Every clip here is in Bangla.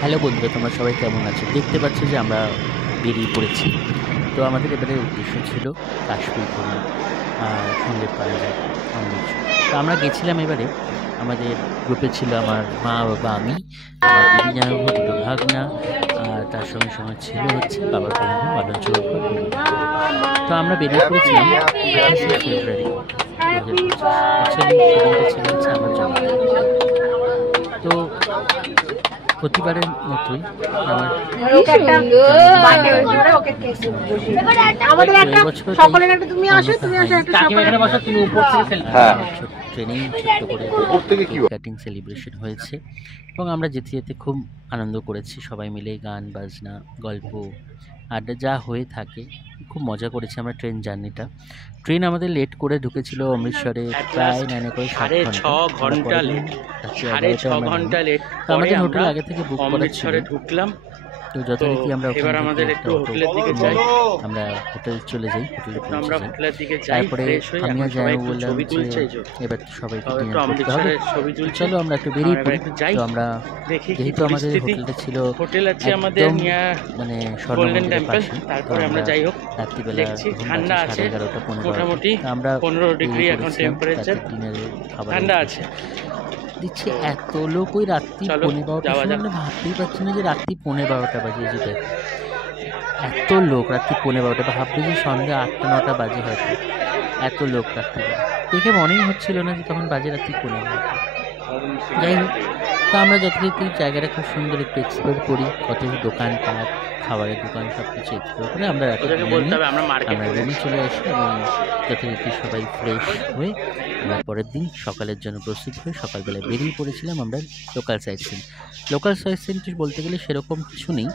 হ্যালো বন্ধুরা, তোমরা সবাই কেমন আছো? দেখতে পাচ্ছ যে আমরা বেরিয়ে পড়েছি। তো আমাদের এবারে উদ্দেশ্য ছিল কাশ্মীর ভ্রমণ, সঙ্গে পাঞ্জাব, অমৃতসর। তো আমরা গেছিলাম এবারে, আমাদের গ্রুপে ছিল আমার মা, বাবা, আমি, আমার দিদি জামাইবাবু, দুটো ভাগনা, আর তার সঙ্গে সঙ্গে ছিল হচ্ছে বাবার বন্ধু আলোচনা। তো আমরা বেরিয়ে পড়েছিলাম 28শে ফেব্রুয়ারি 2025। অ্যাকচুয়ালি সেদিনটা ছিল হচ্ছে আমার জন্মদিন। তো প্রতিবারের মতোই আমার ট্রেনিং ছোট্ট করে কাটিং সেলিব্রেশন হয়েছে এবং আমরা যেতে যেতে খুব আনন্দ করেছি সবাই মিলে, গান বাজনা, গল্প, আড্ডা যা হয়ে থাকে। খুব মজা করেছি আমরা ট্রেন জার্নিটা। ট্রেন আমাদের লেট করে ঢুকেছিল অমৃতসরে, প্রায় 9 করে 7 ঘন্টা লেট। আমাদের হোটেল আগে থেকে বুক করা ছিল। ঢুকলাম তো যথারীতি আমরা আমরা হোটেল চলে যাই, হোটেলে পৌঁছে যাই। তারপরে আমি আর জামাই বললাম যে এবার সবাইকে ডিনার করতে হবে, চলো আমরা একটু বেরিয়ে পড়ি। তো আমরা যেহেতু আমাদের হোটেলটা ছিল একদম মানে স্বর্ণমন্দিরের পাশে, তারপরে আমরা যাই হোক রাত্রিবেলা ঠান্ডা আছে 11টা 15 আমরা 15 ডিগ্রি এখন টেম্পারেচার, ডিনারের খাবার ঠান্ডা আছে দিচ্ছে। এত লোক ওই রাত্রি 12টা সময় ভাবতেই পারছি না যে রাত্রি 12:30 বাজে। যেটা এত লোক রাত্রি 12:30, ভাববে যে সন্ধ্যে 8টা 9টা বাজে হয়তো। এত লোক রাত্রিবেলা দেখে মনেই হচ্ছিল না যে তখন বাজে রাত্রি 12:30। যাই হোক, তো আমরা যথারীতি জায়গাটা খুব সুন্দর একটু এক্সপ্লোর করি, কত দোকানপাট, খাবারের দোকান, সব কিছু এক্সপ্লোর করে আমরা রুমে চলে আসি এবং যথারীতি সবাই ফ্রেশ হয়ে আমরা পরের দিন সকালের জন্য প্রস্তুত হয়ে সকালবেলায় বেরিয়ে পড়েছিলাম আমরা local sightseeing. Local sightseeing বলতে গেলে সেরকম কিছু নেই,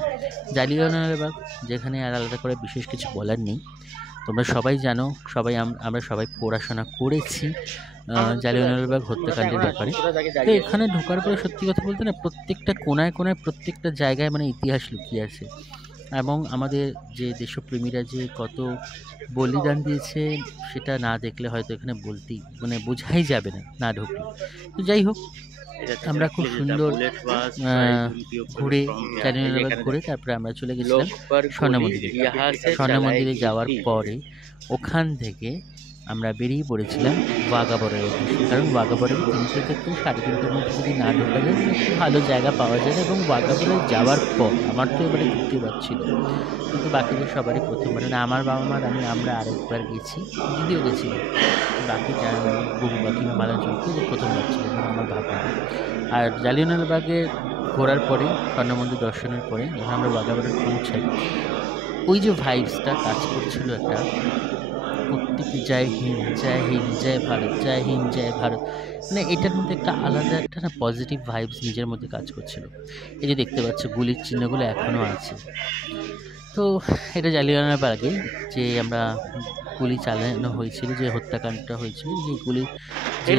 জালিয়ানওয়ালাবাগ যেখানে আর আলাদা করে বিশেষ কিছু বলার নেই। তোমরা সবাই জানো, আমরা সবাই পড়াশোনা করেছি জালিয়ানওয়ালাবাগ হত্যাকাণ্ডের ব্যাপারে। তো এখানে ঢোকার পরে সত্যি কথা বলতে না, প্রত্যেকটা কোনায় কোনায় প্রত্যেকটা জায়গায় মানে ইতিহাস লুকিয়ে আছে এবং আমাদের যে দেশপ্রেমীরা যে কত বলিদান দিয়েছে সেটা না দেখলে হয়তো এখানে বলতেই মানে বোঝাই যাবে না, না ঢুকলে। তো যাই হোক, আমরা খুব সুন্দর ঘুরে জালিয়ানওয়ালাবাগ ঘুরে তারপরে আমরা চলে গেছিলাম স্বর্ণ মন্দিরে। স্বর্ণ মন্দিরে যাওয়ার পরে ওখান থেকে আমরা বেরিয়ে পড়েছিলাম ওয়াঘা বর্ডারের উদ্দেশ্যে, কারণ ওয়াঘা বর্ডারে 3টে থেকে 3:30টার মধ্যে যদি না ঢোকা যায় একটু ভালো জায়গা পাওয়া যায় না। এবং ওয়াঘা বর্ডারে যাওয়ার পর আমার তো এবারে দ্বিতীয়বার ছিল, কিন্তু বাকিদের সবারই প্রথমবার। মানে আমার বাবা মার আমরা আরেকবার গেছি, দিদিও গেছিল, বাকি বহু বাকি মালাঞ্চলকে যে প্রথমবার ছিল আমার ভাবনা। আর জালিয়ানওয়ালাবাগে ঘোরার পরে স্বর্ণ মন্দির দর্শনের পরে যখন আমরা ওয়াঘা বর্ডার পৌঁছাই, ওই যে ভাইবসটা কাজ করছিল একটা, প্রত্যেকে জয় হিন্দ জয় হিন্দ জয় ভারত, জয় হিন্দ জয় ভারত, মানে এটার মধ্যে একটা আলাদা একটা না পজিটিভ ভাইবস নিজের মধ্যে কাজ করছিল। এই যে দেখতে পাচ্ছ গুলির চিহ্নগুলো এখনও আছে। তো এটা জালিয়ানওয়ালাবাগে যে আমরা গুলি চালানো হয়েছিল, যে হত্যাকাণ্ডটা হয়েছিল, যে গুলির যে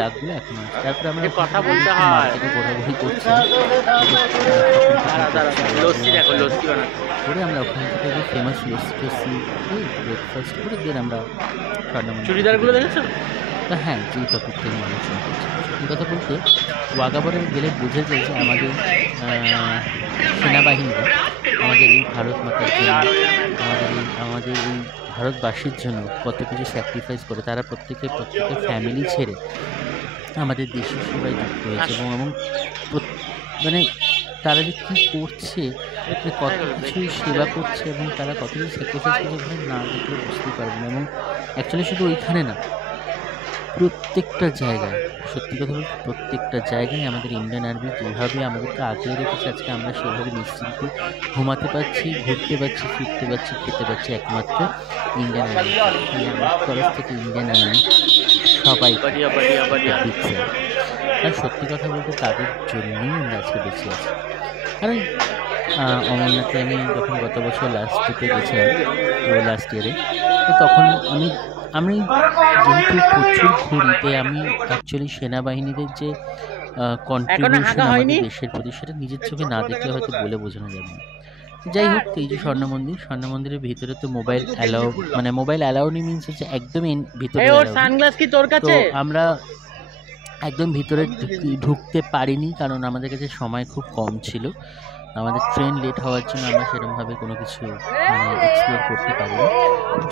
দাগগুলো এখনো আছে। তারপরে আমরা মার্কেটে ঘোরাঘুরি করছি করে আমরা ওখান থেকে ফেমাস লস্যি ব্রেকফাস্ট করে দেন আমরা চুড়িদারগুলো দেখেছো। হ্যাঁ, যে টপিকটা নিয়ে আলোচনা করছি, সত্যি কথা বলতে ওয়াঘা বর্ডারে গেলে বুঝে যায় যে আমাদের সেনাবাহিনীরা আমাদের এই ভারত মাতার জন্য, আমাদের এই ভারতবাসীর জন্য কত কিছু স্যাক্রিফাইস করে। তারা প্রত্যেকের ফ্যামিলি ছেড়ে আমাদের দেশের সেবায় যুক্ত হয়েছে এবং মানে তারা যে কী করছে, কত কিছু সেবা করছে এবং তারা কত কিছু স্যাক্রিফাইস করছে ওখানে না দেখলে বুঝতেই পারবে না। এবং অ্যাকচুয়ালি শুধু ওইখানে না, প্রত্যেকটা জায়গায়, সত্যি কথা বলতে প্রত্যেকটা জায়গায় আমাদের ইন্ডিয়ান আর্মি যেভাবে আমাদেরকে আগলে রেখেছে, আজকে আমরা সেভাবে নিশ্চিন্তে ঘুমাতে পারছি, ঘুরতে পারছি, ফিরতে পারছি, খেতে পারছি একমাত্র ইন্ডিয়ান আর্মি। আমার তরফ থেকে ইন্ডিয়ান আর্মি সবাই আর সত্যি কথা বলতে তাদের জন্যই আমরা আজকে বেঁচে আছি। কারণ অমরনাথে আমি যখন গত বছর লাস্ট ট্রিপে গেছিলাম, তো লাস্ট ইয়ারে, তো তখন আমি যেহেতু প্রচুর ঘুরিতে, আমি অ্যাকচুয়ালি সেনাবাহিনীদের যে কন্ট্রিবিউশন আমাদের দেশের প্রতি, সেটা নিজের চোখে না দেখলে হয়তো বলে বোঝানো যাবে না। যাই হোক, এই যে স্বর্ণ মন্দিরের ভিতরে তো মোবাইল অ্যালাউ, মানে মোবাইল অ্যালাউ নি মিনস হচ্ছে একদমই ভিতরে। তো আমরা একদম ভিতরে ঢুকতে পারিনি, কারণ আমাদের কাছে সময় খুব কম ছিল। আমাদের ট্রেন লেট হওয়ার জন্য আমরা সেরকমভাবে কোনো কিছু মানে এক্সপ্লোর করতে পারিনি।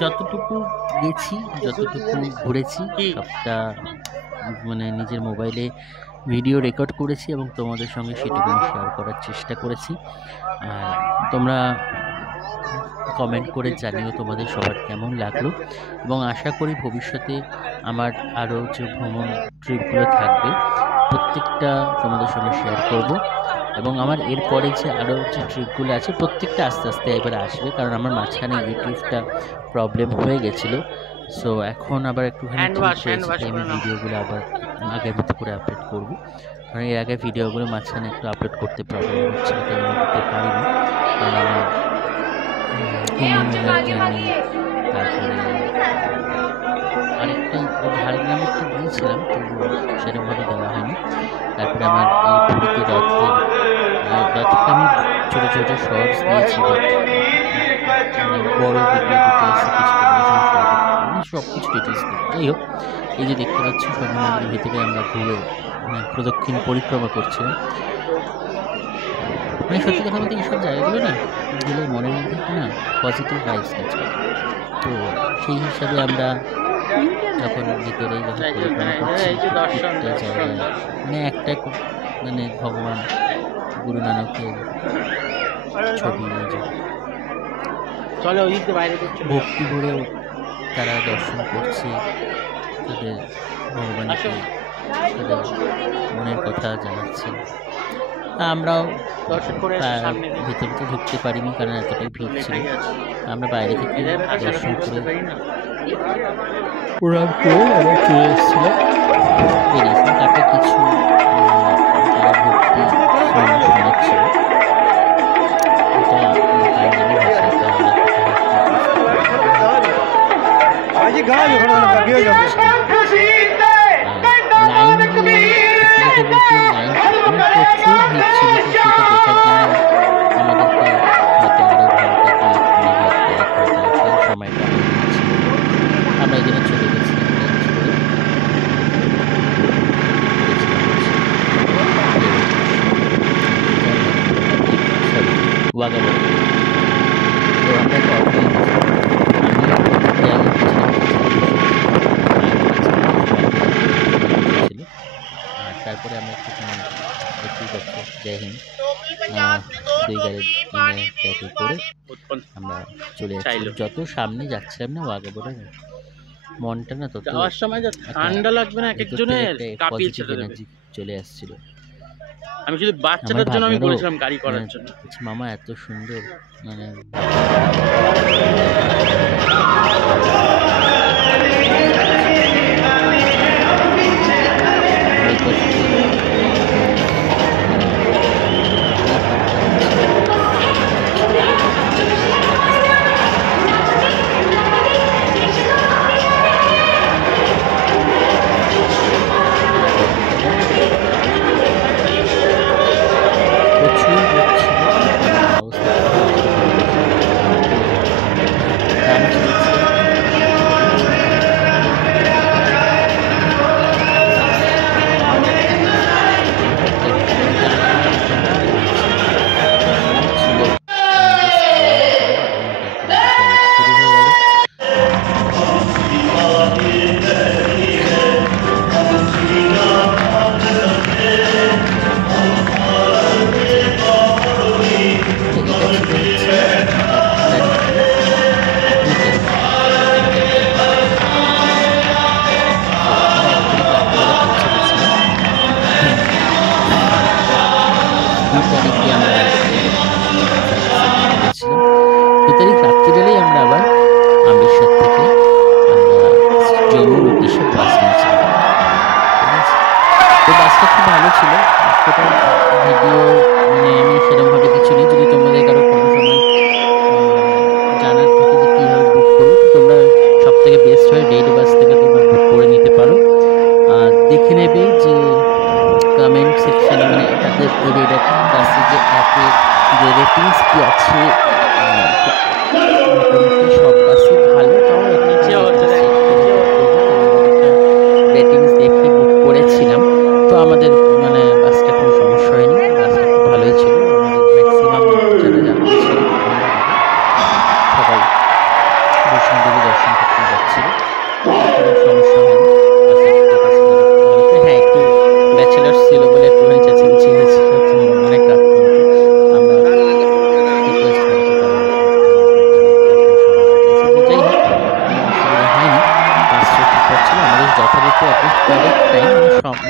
যতটুকু গেছি, যতটুকু ঘুরেছি সবটা মানে নিজের মোবাইলে ভিডিও রেকর্ড করেছি এবং তোমাদের সঙ্গে সেটুকু শেয়ার করার চেষ্টা করেছি। আর তোমরা কমেন্ট করে জানিও তোমাদের সবার কেমন লাগলো, এবং আশা করি ভবিষ্যতে আমার আরও যে ভ্রমণ ট্রিপগুলো থাকবে প্রত্যেকটা তোমাদের সঙ্গে শেয়ার করব। এবং আমার এরপরে যে আরও যে ট্রিপগুলো আছে প্রত্যেকটা আস্তে আস্তে এবার আসবে, কারণ আমার মাঝখানে ইউটিউবটা প্রবলেম হয়ে গেছিলো। সো এখন আবার একটুখানি আমি ভিডিওগুলো আবার আগের মতো করে আপলোড করবো, কারণ এর আগে ভিডিওগুলো মাঝখানে একটু আপলোড করতে প্রবলেম হচ্ছিলো, তাই আমি দিতে পারিনি। কারণ আমার জার্নি, তারপরে আরেকটা ঝাড়গ্রামেরটা দিয়েছিলাম তবু সেরকমভাবে দেওয়া হয়নি। তারপরে আমার এই পুরীতে রথে আমি ছোটো ছোটো শর্টস দিয়েছি, বড় ভিডিও দিতে এসে কিছু সব কিছু ডিটেলস দিই। যাই হোক, এই যে দেখতে পাচ্ছি স্বর্ণ মন্দিরের ভিতরে আমরা ঘুরে প্রদক্ষিণ পরিক্রমা করছিলাম। মানে সত্যি কথা বলতে এইসব জায়গাগুলো না গেলে মনের মধ্যে একটা না পজিটিভ ভাইবস কাজ করে। তো সেই হিসাবে আমরা যখন ভিতরে যখন পরিক্রমা করছি প্রত্যেকটা জায়গায় মানে একটা মানে ভগবান গুরু নানকের ছবি, ভক্তি ভরে তারা দর্শন করছে, তাদের ভগবানকে তাদের মনের কথা জানাচ্ছে। আমরাও দর্শন করে ভিতরে তো ঢুকতে পারিনি, কারণ এতটাই ভিড় ছিল। আমরা বাইরে থেকে দর্শন করে প্রণাম করে আমরা চলে এসেছিলাম, বেরিয়েছিলাম। তারপরে কিছু যারা ভক্তি শোনাচ্ছিল, এটা বাঙালি ভাষায়, প্রচুর ভিড় ছিল। তো সেটা দেখার জন্য আমাদেরকে হয়তো আরও ঘন্টা সেই সময়টা ছিল, আমরা এই জন্য চলে গেছিলাম ওয়াগাবন। তো আমরা তারপরে আমরা একটুখানি জয় হিন্দ দুই গাড়ির ট্যাটু করে আমরা চলে যাচ্ছি। যত সামনে যাচ্ছিলাম না ওয়াগাবনে, মনটা না তত ঠান্ডা লাগবে না, একজনের এনার্জি চলে আসছিল। আমি শুধু বাচ্চাদের জন্য আমি বলেছিলাম গাড়ি করার জন্য, মামা এত সুন্দর মানে রাত্রিবেলায় আমরা আবার আমৃতসর থেকে আমরা জম্মুর উদ্দেশ্যে বাস নিয়েছিলাম। তো বাসটা খুব ভালো ছিল, সেটা ভিডিও মানে আমি সেরকমভাবে কিছু নেই। যদি তোমাদের কারো কোনো সময় জানার থাকে যে কীভাবে বুক করবো, তো তোমরা সব থেকে বেস্ট হয় রেড বাস থেকে তোমরা বুক করে নিতে পারো। আর দেখে নেবে যে কমেন্ট সেকশানে মানে তাদের রেড বাসের যে অ্যাপে যে রেটিংস কী আছে, মোটামুটি সব বাসই ভালো। তাও রেটিংস দেখে বুক করেছিলাম। তো আমাদের মানে বাসটা কোনো সমস্যা হয়নি, বাসটা খুব ভালোই ছিল। আমাদের ম্যাক্সিমাম যারা যাত্রী ছিল সবাই বৈষ্ণোদেবী দর্শন করতে যাচ্ছিল, কোনো সমস্যা হয়নি। হ্যাঁ, একটু ব্যাচেলার্স ছিল বলে একটুখানি চেঁচামেচি হয়েছিল, অনেক রাত পর্যন্ত। আমরা রিকোয়েস্ট করেছি যাই হোক, কোনো অসুবিধা হয়নি। বাসটা ঠিকঠাক ছিল, আমাদের যথারীতি কারেক্ট টাইম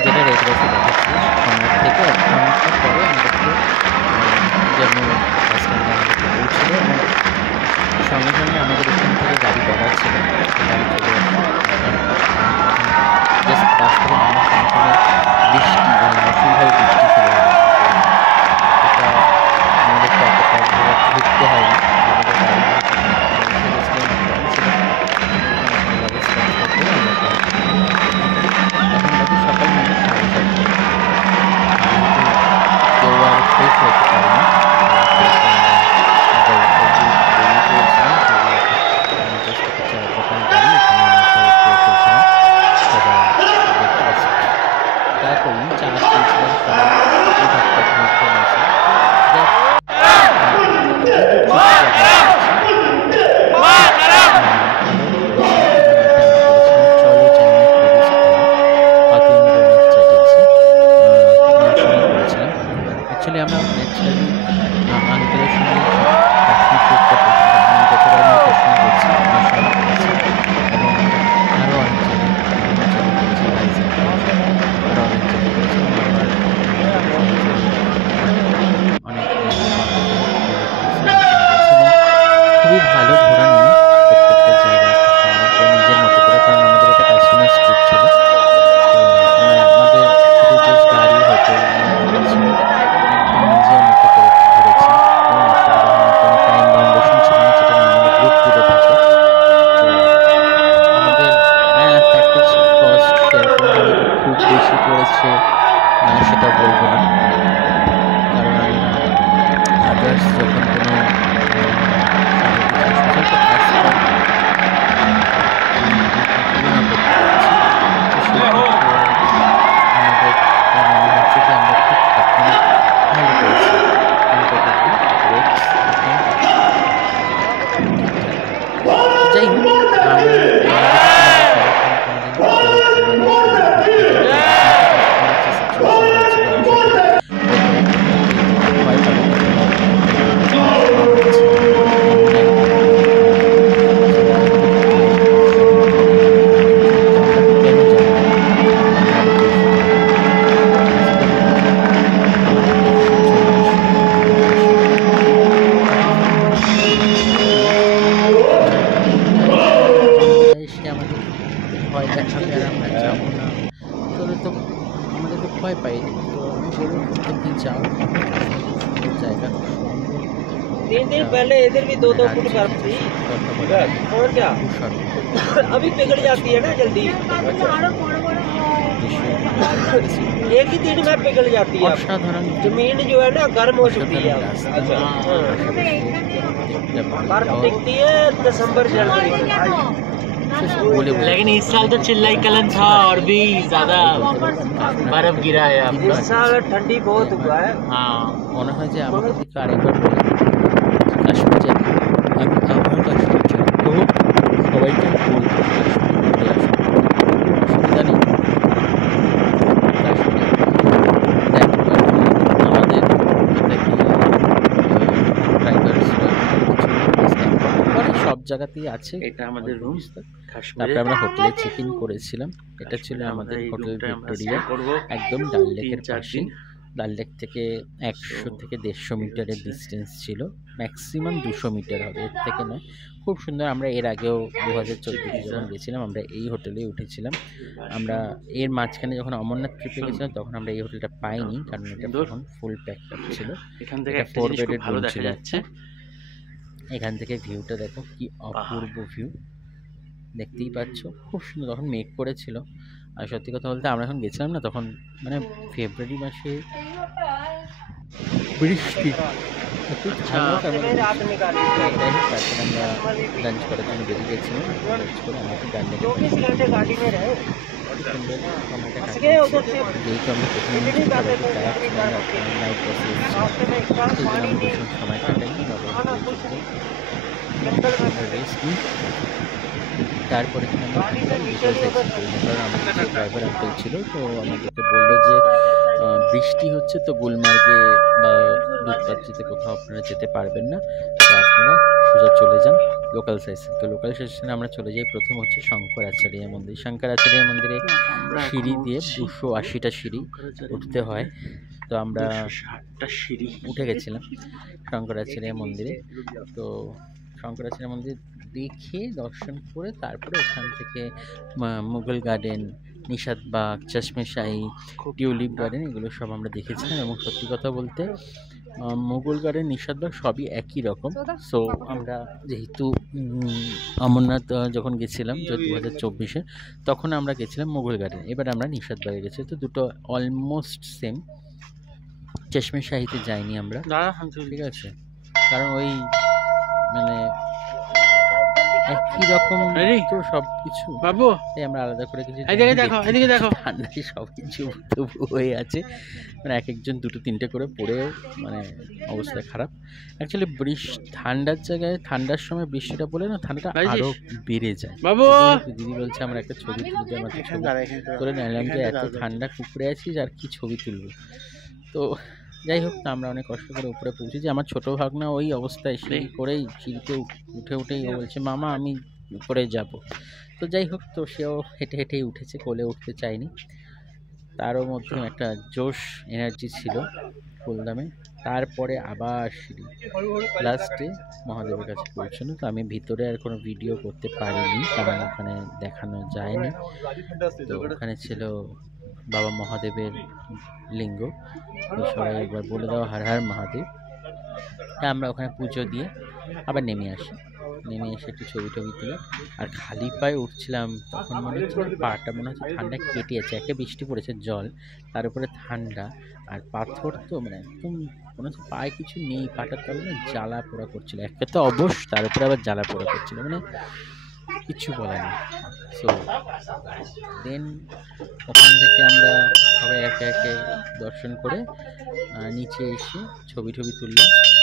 যেটা রেড বাসে দেখাচ্ছিল সময় থেকে 1 ঘন্টা পরে আমাদেরকে জম্মু বাস স্ট্যান্ডে আমাদেরকে পৌঁছল এবং সঙ্গে সঙ্গে আমাদের এখান থেকে গাড়ি করা ছিল, গাড়ি চলে আসে। জাস্ট বাস থেকে নামার সঙ্গে সঙ্গে বৃষ্টি মানে মৌসুমিভাবে বৃষ্টি শুরু হয়ে গেছে। এটা আমাদেরকে এতটা ঘুরতে হয়নি, আমাদের গাড়ি সকাল মানে 7:30। কেউ আর ফ্রেশ হতে পারে না, অ্যাকচুয়ালি আমরা আঙ্কেলের সঙ্গে কাশ্মীর ট্রিপটা যতবার আমরা কাশ্মীর করছি আমার সঙ্গে করেছি এবং আরও অনেক জায়গায় করেছি, রাইজিং করেছি, আরও অনেক জায়গায় করেছি। অনেক খুবই ভালো ঘোরা নিয়ে প্রত্যেকটা জায়গায় নিজের মতো করে, কারণ আমাদের এটা কাস্টমার ট্রিপ ছিল। তো আমাদের শুধু জাস্ট গাড়ি হয়তো নিজের মতো করে ঘুরেছি, কোনো অসুবিধা হয়নি, কোনো টাইম বাউন্ডেশন ছিল না যেটা নর্মালি গ্রুপ ট্যুরে থাকে। তো আমাদের প্যাকেজ কস্ট সেরকমভাবে খুব বেশি পড়েছে সেটা বলবো না, কারণ আমি আদার্স যখন কোনো যাই হোক ভয় দেখাবে আর আমরা যাবো না, তাহলে তো আমাদেরকে ভয় পাইনি। তো আমি বলবো প্রত্যেকদিন যাও, জায়গা 3 दिन पहले इधर भी 2-2 फुट बर्फ थी और क्या अभी पिघल जाती है ना जल्दी, एक ही दिन में पिघल जाती है। जमीन जो है ना गर्म हो चुकी है। अच्छा, बर्फ दिखती है दिसंबर जनवरी में, लेकिन इस साल तो चिल्लाई कलन था और भी ज्यादा बर्फ गिरा है। इस साल ठंडी बहुत हुआ है। हाँ, মনে হয় যে আমাদের দিকে আরেকবার বলে কাশ্মীর যাবে, আমি আবার কাশ্মীর যাবো, সবাইকে বলবো কাশ্মীর ঘুরে আসবো, অসুবিধা নেই। কাশ্মীরে আমাদের সব জায়গাতেই আছে। এটা আমাদের রুম। তারপরে আমরা হোটেলে চেক ইন করেছিলাম। এটা ছিল আমাদের হোটেল ভিক্টোরিয়া, একদম ডাল লেকের পাশে। ডাল লেক থেকে 100 থেকে 150 মিটারের ডিস্টেন্স ছিল, ম্যাক্সিমাম 200 মিটার হবে, এর থেকে নয়। খুব সুন্দর। আমরা এর আগেও 2014 যখন গেছিলাম আমরা এই হোটেলে উঠেছিলাম। আমরা এর মাঝখানে যখন অমরনাথ ট্রিপে গেছিলাম তখন আমরা এই হোটেলটা পাইনি, কারণ এটা তখন ফুল প্যাকড আপ ছিল। এখান থেকে 4 বেডের ভালো রুম দেখা ছিল। যাচ্ছে। এখান থেকে ভিউটা দেখো, কি অপূর্ব ভিউ, দেখতেই পাচ্ছ। খুব সুন্দর। তখন মেঘ করেছিল, আর সত্যি কথা বলতে আমরা এখন গেছিলাম না তখন মানে ফেব্রুয়ারি মাসে বৃষ্টি। তারপরে আমরা লাঞ্চ করার জন্য বেরিয়ে গেছিলাম। লাঞ্চ করে আমাকে ডাল লেকে সুন্দর সময়টা কাটিয়েছি। যেহেতু আমরা প্রথমে নাইট বাসে আমি ভীষণ সময় কাটাইনি, রেস্ট নিই। তারপরে কারণ আমাদের যে ড্রাইভার আঙ্কেল ছিল, তো আমাদেরকে বললো যে বৃষ্টি হচ্ছে, তো গুলমার্গে বা দুধপাত্রিতে কোথাও আপনারা যেতে পারবেন না, তো আপনারা সোজা চলে যান লোকাল স্টেশন। তো লোকাল স্টেশনে আমরা চলে যাই। প্রথম হচ্ছে শঙ্করাচার্য মন্দির। শঙ্করাচার্য মন্দিরে সিঁড়ি দিয়ে 280টা সিঁড়ি উঠতে হয়। তো আমরা 60টা সিঁড়ি উঠে গেছিলাম শঙ্করাচার্য মন্দিরে। তো শঙ্করাচার্য মন্দির দেখে দর্শন করে তারপরে ওখান থেকে Mughal garden, Nishatbagh, চশমে-শাহী, tulip garden এগুলো সব আমরা দেখেছিলাম। এবং সত্যি কথা বলতে মুঘল গার্ডেন, নিশাদবাগ সবই একই রকম। সো আমরা যেহেতু অমরনাথ যখন গেছিলাম 2024-এ, তখন আমরা গেছিলাম মুঘল গার্ডেন, এবার আমরা নিশাদবাগে গেছি, তো দুটো অলমোস্ট সেম। চশমে-শাহীতে যাইনি আমরা, ঠিক আছে, কারণ ওই মানে একই রকম তো সবকিছু বাবু, আমরা আলাদা করে কিছু ঠান্ডায় সবই তবু হয়ে আছে, মানে এক একজন 2-3টে করে পড়েও মানে অবস্থা খারাপ। অ্যাকচুয়ালি ঠান্ডার জায়গায় ঠান্ডার সময় বৃষ্টিটা পড়লে না ঠান্ডাটা আরো বেড়ে যায়। বাবু দিদি বলছে আমরা একটা ছবি তুলতে, আমার ছবি করে নিলাম যে এত ঠান্ডা কুকুরে আছিস আর কি ছবি তুলবো। তো যাই হোক, আমরা অনেক কষ্ট করে উপরে পৌঁছেছি। আমার ছোটো ভাগনা ওই অবস্থায় সেই করেই সিঁড়িতে উঠেই ও বলছে মামা আমি উপরে যাব। তো যাই হোক, তো সেও হেঁটে হেঁটেই উঠেছে, কোলে উঠতে চায়নি। তারও মধ্যে একটা জোশ এনার্জি ছিল ফুলদামে। তারপরে আবার সিঁড়ি, লাস্টে মহাদেবের কাছে পৌঁছানো। তো আমি ভিতরে আর কোনো ভিডিও করতে পারিনি, কারণ ওখানে দেখানো যায়নি। তো ওখানে ছিল বাবা মহাদেবের লিঙ্গ, সবাই একবার বলে দেওয়া হর হর মহাদেব। আমরা ওখানে পুজো দিয়ে আবার নেমে এসে একটু ছবি তুলে আর খালি পায়ে উঠছিলাম। তখন মনে হচ্ছে পাটা মনে হচ্ছে ঠান্ডা কেটে আছে, একে বৃষ্টি পড়েছে, জল তার উপরে ঠান্ডা আর পাথর, তো মানে একদম মনে হচ্ছে পায়ে কিছু নেই, পাটার তলে না জ্বালা পোড়া করছিল, একে তো অবশ্য তার উপরে আবার জ্বালা পোড়া করছিল, মানে কিচ্ছু বলার নেই। সো দেন ওখান থেকে আমরা সবাই একে একে দর্শন করে নিচে এসে ছবি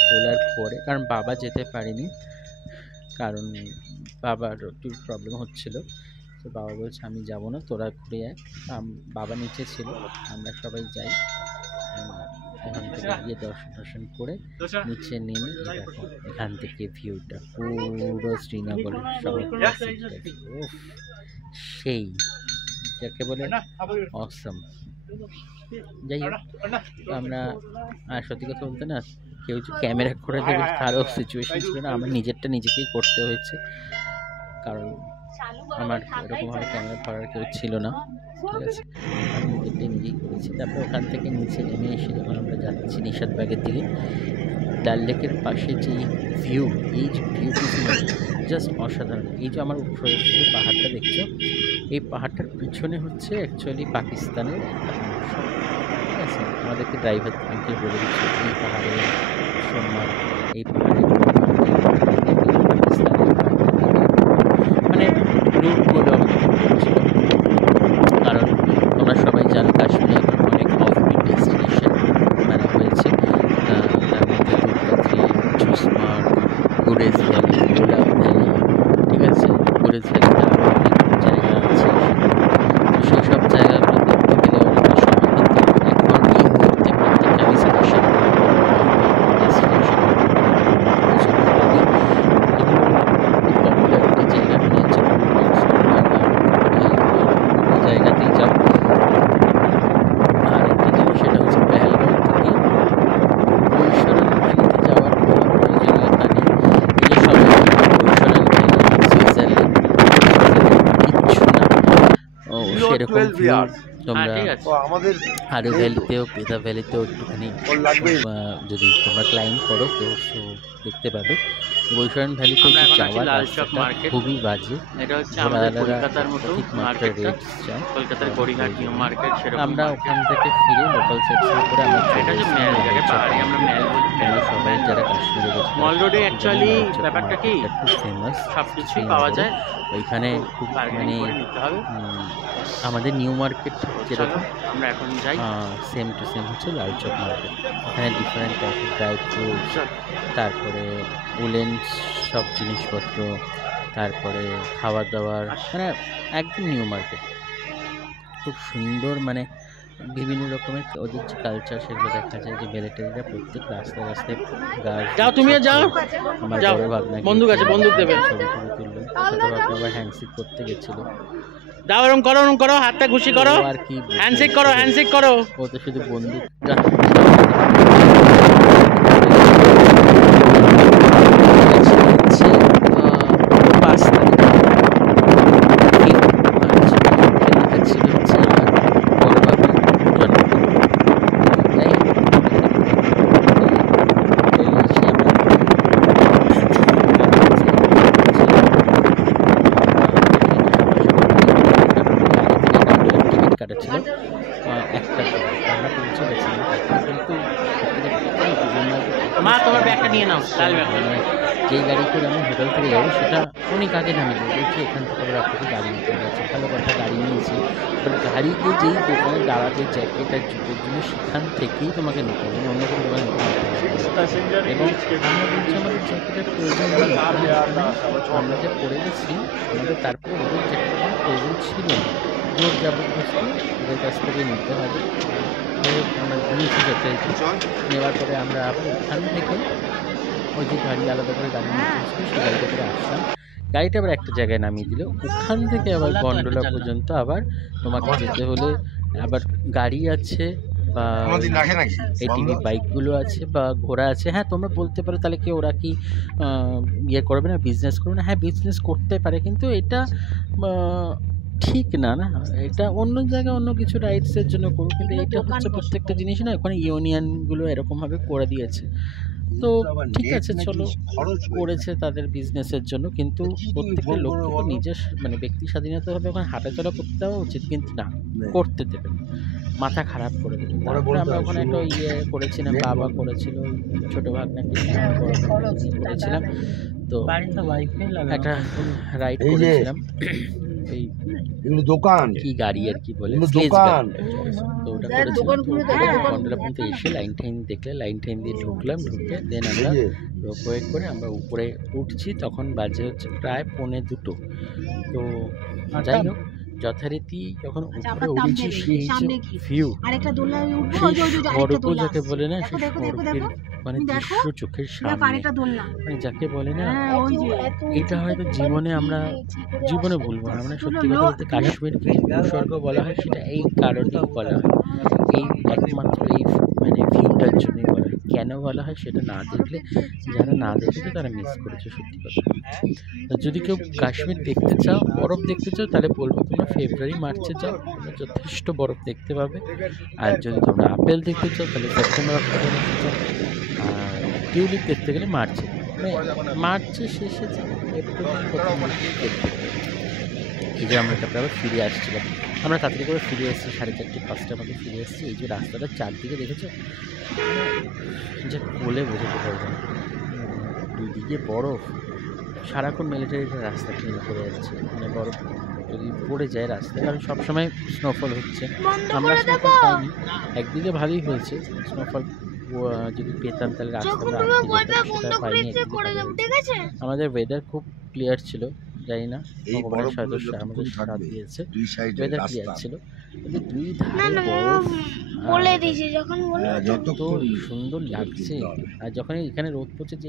তোলার পরে, কারণ বাবা যেতে পারেনি, কারণ বাবার একটু প্রবলেম হচ্ছিল। তো বাবা বলছে আমি যাব না, তোরা ঘুরে আয়। বাবা নিচে ছিল, আমরা সবাই যাই। ওখান থেকে গিয়ে দর্শন করে নিচে নেমে দেখো এখান থেকে ভিউটা পুরো শ্রীনগরের শহর, সেই যাকে বলে অসম। যাই হোক, আমরা সত্যি কথা বলতে না, কেউ যে ক্যামেরা করে দেবে তারও সিচুয়েশন ছিল না, আমার নিজেরটা নিজেকেই করতে হয়েছে, কারণ আমার এরকমভাবে ক্যামেরা ধরার কেউ ছিল না, ঠিক আছে, আমি নিজেরটাই নিজেই করেছি। তারপর ওখান থেকে নিচে নেমে এসে যখন আমরা যাচ্ছি নিশাদবাগের দিকে, ডাল লেকের পাশে যে ভিউ, এই যে ভিউটি জাস্ট অসাধারণ। এই যে আমার উপরে যে পাহাড়টা দেখছো, এই পাহাড়টার পিছনে হচ্ছে অ্যাকচুয়ালি পাকিস্তানের একটা অংশ, ঠিক আছে। আমাদেরকে ড্রাইভার আঙ্কেল বলে দিচ্ছে এই পাহাড়ে সোনমার্গ, এই পাহাড়ে পাকিস্তানের, মানে রুটগুলো আমাদের বলছিল। কারণ তোমরা সবাই জানো কাশ্মীরে এখন অনেক অফবিট ডেস্টিনেশন মানে হয়েছে, তার মধ্যে দুধপাত্রি, চশমার্গ, গুরেজ ভ্যালি, গোলাপ ভ্যালি, ঠিক আছে। গুরেজ ভ্যালিতে আরও অনেক জায়গা আছে, তো সেই সব জায়গাগুলো দেখতে গেলে অনেকটা সময় দিতে। এখন এই মুহূর্তে প্রত্যেকটা আমি সাজেশন ডেস্টিনেশন পপুলার একটা জায়গা রয়েছে, জায়গাতেই যাও। আর একটা জিনিস সেটা হচ্ছে পেহেলগাঁও থেকে বৈশরণ ভ্যালিতে যাওয়ার কোনো প্রয়োজনীয়তা নেই। এই যে সবাই বৈশরণ ভ্যালি, সুইজারল্যান্ড কিচ্ছু না, ও সেরকম ভিউ তোমরা আরো ভ্যালিতেও, পেদা ভ্যালিতেও একটুখানি যদি তোমরা ক্লাইম্ব করো তো দেখতে পাবে। বৈশরণ ভ্যালিতে যাওয়ার রাস্তাটা খুবই বাজে, ঠিক মাত্রা রেট চায়। আমরা ওখান থেকে ফিরে লোকাল সেকশন করে আমরা তোমরা সবাই যারা কাশ্মীরে গেছি মল রোডে অ্যাকচুয়ালি ব্যাপারটা কি খুব ফেমাস, সবকিছুই পাওয়া যায়, ওইখানে খুব মানে নিতে হবে। আমাদের নিউ মার্কেট যেরকম আমরা এখন যাই, সেম টু সেম হচ্ছে লাল চক মার্কেট। এখানে ডিফারেন্ট টাইপের ড্রাই ফ্রুটস, তারপরে উলেন সব জিনিসপত্র, তারপরে খাবার দাবার, মানে একদম নিউ মার্কেট। খুব সুন্দর, মানে বিভিন্ন রকমের ওদের যে কালচার সেগুলো দেখা যায়, যে মিলিটারিরা প্রত্যেক রাস্তায় রাস্তায় যাও, তুমিও যাও, আমার যাও, বড় ভাগনা বন্দুক আছে, বন্দুক দেবে, ছবি টবি তুললো, ছোট ভাগনা আবার হ্যান্ডশেক করতে গেছিলো। দাও, এরকম করো, হাতটা ঘুষি করো, আর কি হ্যান্ডশেক করো। ও তো শুধু বন্দুক মা তোমার ব্যাগটা নিয়ে নাও, লাল ব্যাগটা। যেই গাড়ি করে আমি হোটেল থেকে যাবো সেটা অনেক আগে নামিয়ে দেবো, বলছি এখান থেকে আবার আপনাকে গাড়ি নিতে গেছে, ভালো কথা গাড়ি নিয়েছি, বাট গাড়িতে যেই দোকানে দাঁড়াতে জ্যাকেট আর জুতোর জন্য সেখান থেকেই তোমাকে নিতে হবে, অন্য কোনো দোকানে নিতে হবে। এবং আমরা বলছি আমাদের জ্যাকেটের প্রয়োজন নেই, আমরা যে পরে গেছি আমাদের তারপরে ওদের জ্যাকেটের প্রয়োজন ছিল না, জোর জবরদস্তি ওদের কাছ থেকে নিতে হবে। আমরা নিয়েছি যথারীতি, নেওয়ার পরে আমরা আবার ওখান থেকে ওই যে গাড়ি আলাদা করে গাড়ি নিতে হচ্ছিল সেই গাড়িটা করে আসলাম, গাড়িটা আবার একটা জায়গায় নামিয়ে দিল, ওখান থেকে আবার গন্ডোলা পর্যন্ত আবার তোমাকে যেতে হলে আবার গাড়ি আছে বা এটিভি বাইকগুলো আছে বা ঘোড়া আছে। হ্যাঁ, তোমরা বলতে পারো তাহলে কি ওরা কি ইয়ে করবে না, বিজনেস করবে না? হ্যাঁ, বিজনেস করতে পারে, কিন্তু এটা ঠিক না, না এটা অন্য জায়গায় অন্য কিছু রাইটসের জন্য করুক, কিন্তু এটা হচ্ছে প্রত্যেকটা জিনিসই না ওখানে ইউনিয়নগুলো এরকমভাবে করে দিয়েছে। তো ঠিক আছে, চলো করেছে তাদের বিজনেসের জন্য, কিন্তু প্রত্যেকটা লোককে তো নিজের মানে ব্যক্তি স্বাধীনতাভাবে ওখানে হাঁটাচলা করতে দেওয়া উচিত, কিন্তু না করতে দেবে না, মাথা খারাপ করে দেবে। তারপরে আমরা ওখানে একটা ইয়ে করেছিলাম, বাবা করেছিল, ছোটো ভাগনাকে করেছিলাম, তো একটা রাইড করেছিলাম, এই দোকান কি গাড়ি আর কি বলে দোকান, তো ওটা করেছিলাম। গন্ডোলা পর্যন্ত এসে লাইন টাইন দেখলে, লাইন টাইন দিয়ে ঢুকলাম, ঢুকে দেন আমরা রোপওয়ে করে আমরা উপরে উঠছি, তখন বাজে হচ্ছে প্রায় 1:45। তো যাই হোক, যথারীতি যখন উপরে উঠছি সেই যে ভিউ, সড়কও যাকে বলে না, সেই সড়কের মানে দৃশ্য চোখের সামনে, মানে যাকে বলে না, এটা হয়তো জীবনে ভুলবো না। মানে সত্যি কথা বলতে কাশ্মীরকে ভূস্বর্গ বলা হয়, সেটা এই কারণেই বলা হয়, এই একমাত্র এই মানে ভিউটার জন্যই বলা হয়। কেন বলা হয় সেটা না দেখলে, যারা না দেখেছে তারা মিস করেছে সত্যি কথা। যদি কেউ কাশ্মীর দেখতে চাও, বরফ দেখতে চাও, তাহলে বলবো তোমরা ফেব্রুয়ারি মার্চে যাও, তোমরা যথেষ্ট বরফ দেখতে পাবে। আর যদি তোমরা আপেল দেখতে চাও তাহলে সেপ্টেম্বর অক্টোবর মাসে যাও, আর টিউলিপ দেখতে গেলে মার্চে, মার্চের শেষে এপ্রিল প্রথম দেখতে। এই যে আমরা তারপরে আবার ফিরে আসছিলাম, আমরা তাড়াতাড়ি করে ফিরে এসেছি, 4:30 5টার মধ্যে ফিরে এসেছি। এই যে রাস্তাটা চারদিকে দেখেছো, যে বলে বোঝাতে পারবো না, দুই দিকে বরফ, সারাক্ষণ মিলিটারিরা রাস্তা ক্লিন করে যাচ্ছে, মানে বরফ যদি পড়ে যায় রাস্তায়, কারণ সবসময় স্নোফল হচ্ছে, আমরা স্নোফল পাইনি, একদিকে ভালোই হয়েছে স্নোফল, যদি পেতাম তাহলে রাস্তাটা সেটা পাইনি। আমাদের ওয়েদার খুব ক্লিয়ার ছিল, জানি না ভগবানের সদস্য আমাদের সাথ দিয়েছে, ওয়েদার ক্লিয়ার ছিল, দুই ধারে বরফ, যত সুন্দর লাগছে। আর যখন এখানে রোদ পড়ছে, যে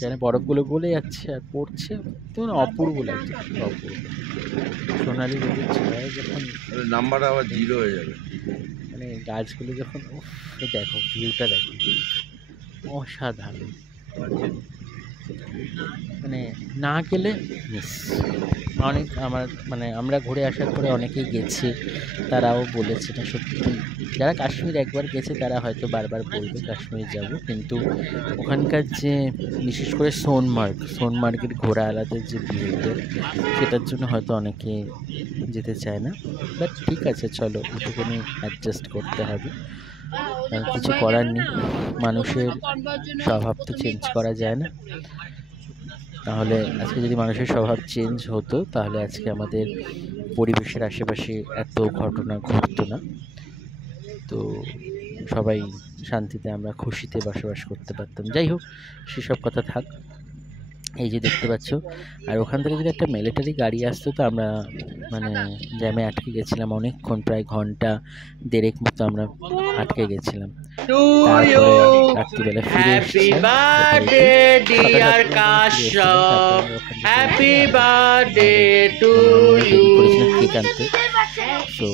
যেখানে বরফগুলো গলে যাচ্ছে আর পড়ছে, তখন অপূর্ব লাগছে, অপূর্ব সোনালি রোদের ছায় যখন নাম্বার আবার 0 হয়ে যাবে, মানে গাছগুলো যখন, দেখো ভিউটা দেখো, অসাধারণ, মানে না গেলে মিস। অনেক মানে আমরা ঘুরে আসার পরে অনেকেই গেছে, তারাও বলেছে না সত্যি, যারা কাশ্মীর একবার গেছে তারা হয়তো বারবার বলবে কাশ্মীর যাব, কিন্তু ওখানকার যে বিশেষ করে সোনমার্গের ঘোরা আলাদা যে বিহেভিয়ার, সেটার জন্য হয়তো অনেকে যেতে চায় না, বাট ঠিক আছে, চলো এটুকুনি অ্যাডজাস্ট করতে হবে। কিছু করার নেই, মানুষের স্বভাব তো চেঞ্জ করা যায় না। তাহলে আজকে যদি মানুষের স্বভাব চেঞ্জ হতো তাহলে আজকে আমাদের পরিবেশের আশেপাশে এত ঘটনা ঘটতো না। তো সবাই শান্তিতে আমরা খুশিতে বসবাস করতে পারতাম। যাই হোক, সেসব কথা থাক। এই যে দেখতে পাচ্ছ, আর ওখান থেকে যদি একটা মিলিটারি গাড়ি আসতো তো আমরা মানে জ্যামে আটকে গেছিলাম অনেকক্ষণ, প্রায় ঘন্টা দেড়েক মতো আমরা আটকে গেছিলাম। রাত্রিবেলা ফিরে করেছিলাম কেক আনতে, তো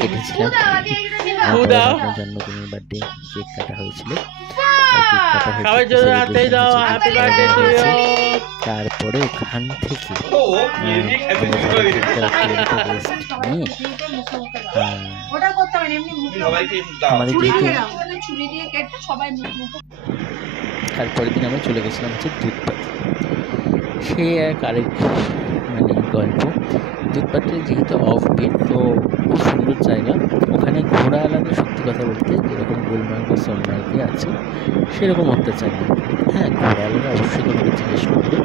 কেটেছিলাম জন্মদিনের বার্থডে কেক কাটা হয়েছিল। তারপরে ওখান থেকে তারপরের দিন আমরা চলে গেছিলাম হচ্ছে দুধপাতি। সে এক আরেক মানে গল্প। দুধপাতির যেহেতু অফ বিট, তো খুব সুন্দর জায়গা, ওখানে ঘোরা আলাদা। সত্যি কথা বলতে যেরকম গুলমার্গ বা সোনমার্গে আছে সেরকম অত্যাচার নেই। হ্যাঁ, ঘোরা আলাদা অবশ্যই তোমাকে জিজ্ঞেস করবে,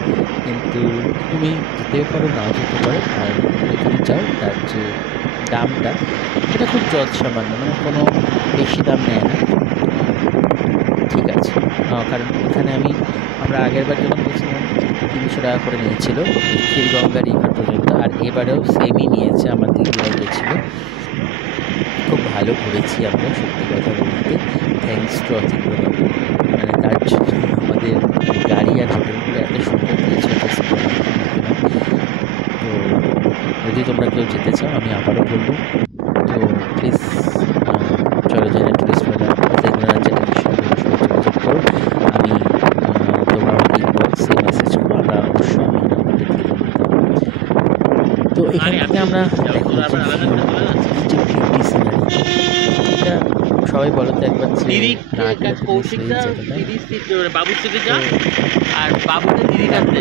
কিন্তু তুমি যেতেও পারো নাও যেতে পারো। আর যদি যাও তার যে দামটা সেটা খুব যৎসামান্য, মানে কোনো বেশি দাম নেয় না, ঠিক আছে। কারণ এখানে আমরা আগের বার যখন গেছিলাম 300 টাকা করে নিয়েছিল ক্ষীরগঙ্গা রিভার পর্যন্ত, আর এবারেও সেমই নিয়েছে। আমার দিদিরা গেছিল, খুব ভালো ঘুরেছি আমরা, সত্যি কথা বলতে। থ্যাঙ্কস টু অতিক্রম, মানে তার জন্য আমাদের গাড়ি আর হোটেলগুলো এত সুন্দর দিয়েছে। তো যদি তোমরা কেউ যেতে চাও আমি আবারও বলবো, তো প্লিজ চলো যাই না টুরিস্ট মেলা যোগাযোগ করো। আমি তোমরা আমাকে ইনবক্সে মেসেজ করো, আমরা অবশ্যই আমি নাম্বারটা দিয়ে দেবো। তো এখান থেকে আমরা দেখো এটা সবাই বলো তো একবার বাবুর থেকে যা আর বাবুটা দিদি কাছে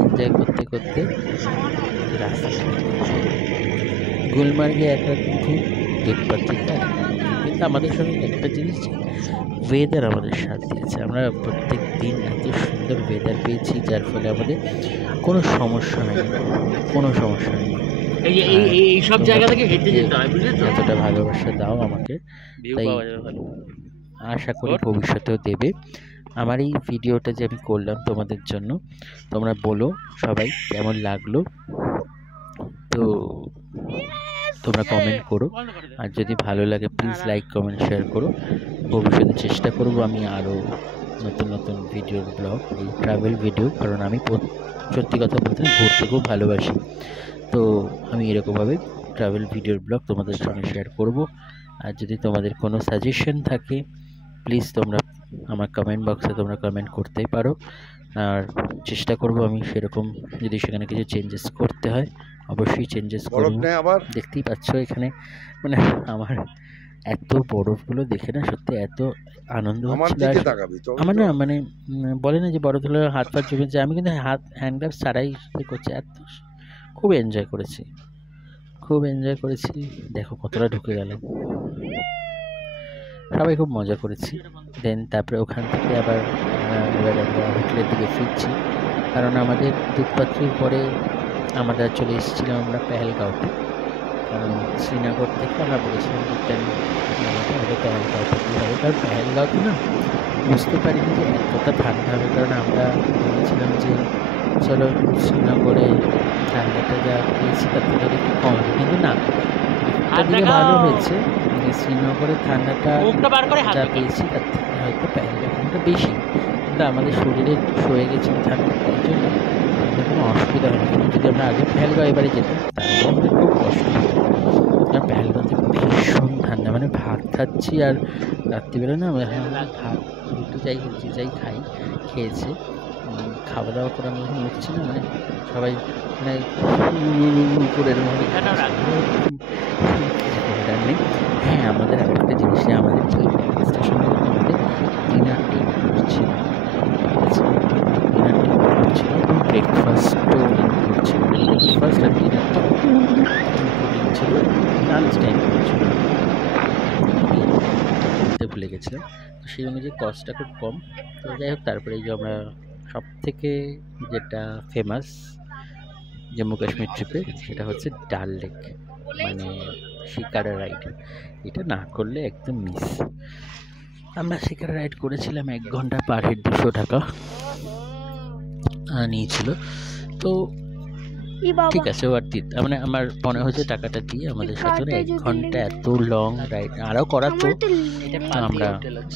এনজয় করতে করতে রাস্তা গুলমার্গে একটা খুব দুধপাতিটা। কিন্তু আমাদের সঙ্গে একটা জিনিস, ওয়েদার আমাদের সাথ দিয়েছে। আমরা প্রত্যেক দিন এত সুন্দর ওয়েদার পেয়েছি, যার ফলে আমাদের কোনো সমস্যা হয়নি, কোনো সমস্যা হয়নি। এই সব জায়গা থেকে হেঁটে যেতে হয়, বুঝলে তো? এতটা ভালোবাসা দাও আমাকে, তাই আশা করি ভবিষ্যতেও দেবে। আমার এই ভিডিওটা যে আমি করলাম তোমাদের জন্য, তোমরা বলো সবাই কেমন লাগলো। তো তোমরা কমেন্ট করো, আর যদি ভালো লাগে প্লিজ লাইক কমেন্ট শেয়ার করো। ভবিষ্যতে চেষ্টা করব আমি আরও নতুন নতুন ভিডিওর ব্লগ, এই ট্রাভেল ভিডিও, কারণ আমি সত্যি কথা বলতে ঘুরতে খুব ভালোবাসি। তো আমি এরকমভাবে ট্রাভেল ভিডিওর ব্লগ তোমাদের সঙ্গে শেয়ার করব। আর যদি তোমাদের কোনো সাজেশন থাকে প্লিজ তোমরা আমার কমেন্ট বক্সে তোমরা কমেন্ট করতেই পারো। আর চেষ্টা করব আমি সেরকম, যদি সেখানে কিছু চেঞ্জেস করতে হয় অবশ্যই চেঞ্জেস করব। দেখতেই পাচ্ছ এখানে মানে আমার এত বরফগুলো দেখে না সত্যি এত আনন্দ হচ্ছিল। আমার না মানে বলে না যে বরফ হলে হাত পা জমে যায়, আমি কিন্তু হ্যান্ড গ্লাভস ছাড়াই করছি, এত খুব এনজয় করেছি, খুব এনজয় করেছি। দেখো কতটা ঢুকে গেল, সবাই খুব মজা করেছি। দেন তারপরে ওখান থেকে আবার এবার আমরা হোটেলের দিকে ফিরছি, কারণ আমাদের দুধপাত্রির পরে আমরা চলে এসেছিলাম আমরা পেহেলগাঁওতে। কারণ শ্রীনগর থেকে আমরা বলেছিলাম পেহেলগাঁওতে কী হবে, কারণ পেহেলগাঁওতে না বুঝতে পারিনি যে এতটা ঠান্ডা হবে। কারণ আমরা ভেবেছিলাম যে চলো শ্রীনগরে ঠান্ডাটা যা পেয়েছি তার থেকে একটু কম হবে, কিন্তু না, দিকে ভালো হয়েছে। শ্রীনগরের ঠান্ডাটা যা পেয়েছি তার থেকে হয়তো পেহেলগাঁওটা বেশি, কিন্তু আমাদের শরীরে সয়ে গেছে ঠান্ডা, তাই জন্য আমাদের কোনো অসুবিধা হয়নি। কিন্তু যদি আমরা আগে পেহেলগাঁও এবারে যেতাম তাহলে আমাদের খুব কষ্ট হতো। কারণ পেহেলগাঁওতে ভীষণ ঠান্ডা, মানে ভাত খাচ্ছি আর রাত্রিবেলা না ভাত রুটি যাই খাই খেয়েছে, খাওয়া দাওয়া করে আমি যখন উঠছি না মানে সবাই মানে করে নেই। হ্যাঁ, আমাদের আরেকটা জিনিস, আমাদের স্টেশনে আমাদের ডিনার টেবিল ছিল, ডিনার টেবিল ছিল এবং ব্রেকফাস্টও ইনক্লুড ছিল। ব্রেকফাস্ট আর ডিনারটা ইনক্লুডিং ছিল, লাঞ্চ চলে গেছিলাম, তো সেই অনুযায়ী কস্টটা খুব কম। তো যাই হোক, তারপরে এই যে আমরা সব থেকে যেটা ফেমাস জম্মু কাশ্মীর ট্রিপে, সেটা হচ্ছে ডাল লেক, মানে শিকারা রাইড। এটা না করলে একদম মিস। আমরা শিকারা রাইড করেছিলাম, 1 ঘন্টা পার হেড 200 টাকা নিয়েছিল। তো ঠিক আছে, মানে আমার মনে হচ্ছে টাকাটা দিয়ে আমাদের সাথে 1 ঘন্টা এত লং রাইড আরও করা। তো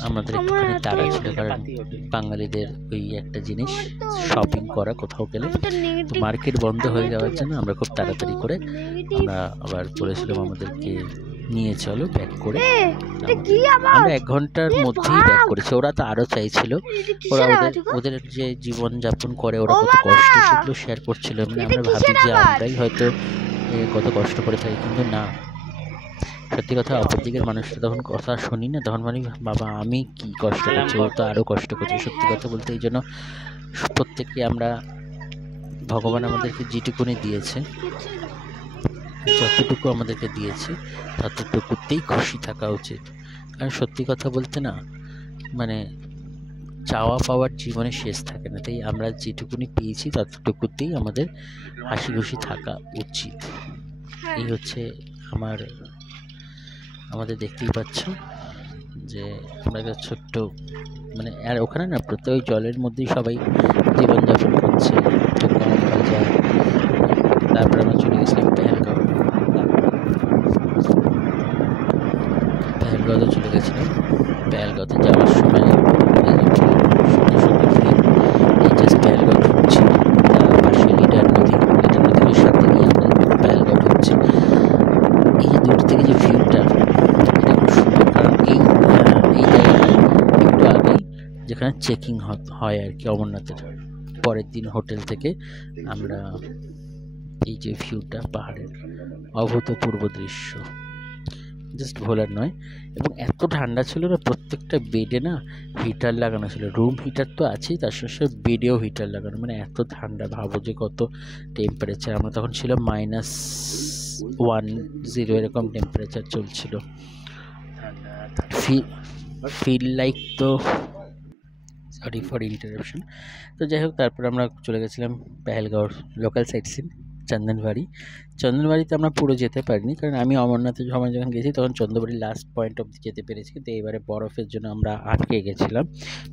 আমাদের একটুখানি তাড়া ছিল, কারণ বাঙালিদের ওই একটা জিনিস শপিং করা কোথাও গেলে। তো মার্কেট বন্ধ হয়ে যাওয়ার জন্য আমরা খুব তাড়াতাড়ি করে আমরা আবার বলেছিলাম আমাদেরকে নিয়ে চলো ব্যাক করে। আমরা 1 ঘন্টার মধ্যেই ব্যাক করেছি। ওরা তো আরও চাইছিল, ওরা ওদের যে জীবনযাপন করে, ওরা কত কষ্ট সেগুলো শেয়ার করছিল। মানে আমরা ভাবি যে আমরাই হয়তো কত কষ্ট করে থাকি, কিন্তু না, সত্যি কথা অপরদিকের মানুষটা তখন কথা শুনি না, তখন মানে বাবা আমি কি কষ্ট করছি, ও তো আরও কষ্ট করছে। সত্যি কথা বলতে এই জন্য প্রত্যেককে আমরা, ভগবান আমাদেরকে যেটুকুনি দিয়েছে, যতটুকু আমাদেরকে দিয়েছে ততটুকুতেই খুশি থাকা উচিত। কারণ সত্যি কথা বলতে না, মানে চাওয়া পাওয়ার জীবনে শেষ থাকে না। তাই আমরা যেটুকুনি পেয়েছি ততটুকুতেই আমাদের হাসি খুশি থাকা উচিত। এই হচ্ছে আমাদের দেখতেই পাচ্ছ যে আমরা একটা ছোট্ট, মানে আর ওখানে না প্রত্যেক ওই জলের মধ্যেই সবাই জীবনযাপন করছে, দোকান বাজার। তারপরে আমরা চলে গেছিলাম পেহেলগাঁওতে চলে গেছিলাম। পেহেলগাঁওতে যাওয়ার সময় পেহেলগাঁও ঢুকছি, তার পাশে লিডার নদীর সাথে গিয়ে আমরা পেহেলগাঁও ঢুকছি। এই যে দূর থেকে যে ভিউটা, এটা খুব সুন্দর। কারণ এই জায়গাটায় একটু আগেই যেখানে চেকিং হয় আর কি অমরনাথের, পরের দিন হোটেল থেকে আমরা এই যে ভিউটা, পাহাড়ের অভূতপূর্ব দৃশ্য, জাস্ট ভোলার নয়। এবং এত ঠান্ডা ছিল না, প্রত্যেকটা বেডে না হিটার লাগানো ছিল। রুম হিটার তো আছেই, তার সাথে বেডেও হিটার লাগানো, মানে এত ঠান্ডা। ভাবো যে কত টেম্পারেচার। আমরা তখন ছিল -10 এরকম টেম্পারেচার চলছিল। ফিল লাইক, তো সরি ফর ইন্টারাপশন। তো যাই হোক, তারপর আমরা চলে গেছিলাম পেহেলগাঁওর লোকাল সাইট সিন চন্দনবাড়িতে আমরা পুরো যেতে পারিনি, কারণ আমি অমরনাথের সময় যখন গেছি তখন চন্দনবাড়ির লাস্ট পয়েন্ট অবধি যেতে পেরেছি। কিন্তু এবারে বরফের জন্য আমরা আটকে গেছিলাম,